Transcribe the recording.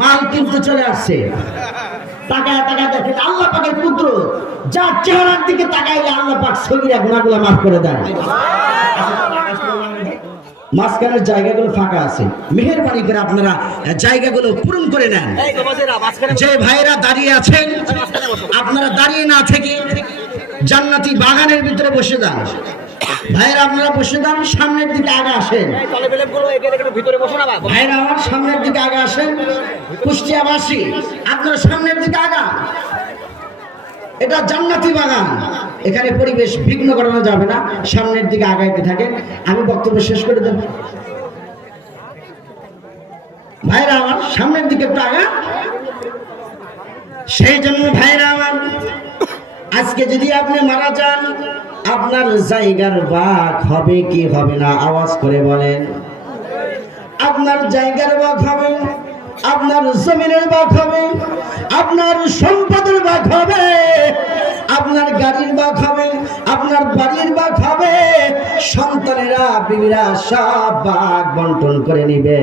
মাল কিনতে চলে আসছে, তাকায় তাকায় দেখে আল্লাহ পাকের পুত্র, যার চেহারার দিকে তাকাইলে আল্লাহ পাক সগীরা গুনাহগুলো মাফ করে দেয়। মাঝখানের জায়গাগুলো ফাঁকা আছে, মেহেরবানি করে আপনারা জায়গাগুলো পূরণ করে নেন। যে ভাইরা দাঁড়িয়ে আছেন, আপনারা দাঁড়িয়ে না থেকে জান্নাতি বাগানের ভিতরে বসে যান। ভাইরা আপনারা বসে যান, সামনের দিকে আগে আসেন। ভাইরা আমার সামনের দিকে আগে আসেন। কুষ্টিয়াবাসী আপনারা সামনের দিকে আগা, এটা জান্নাতি বাগান, এখানে পরিবেশ বিঘ্ন করানো যাবে না। সামনের দিকে আগাইতে থাকেন, আমি বক্তব্য শেষ করে দেব। ভাইরা আমার সামনের দিকে একটু আগা। সেই জন্য ভাইরা আমার, আজকে যদি আপনি মারা যান, আপনার জায়গার ভাগ হবে কি হবে না? আওয়াজ করে বলেন। আপনার জায়গার ভাগ হবে, আপনার জমিনের ভাগ হবে, আপনার সম্পদের ভাগ হবে, আপনার গাড়ির ভাগ হবে, আপনার বাড়ির ভাগ হবে। সন্তানেরা বিবিরা সব ভাগ বন্টন করে নিবে।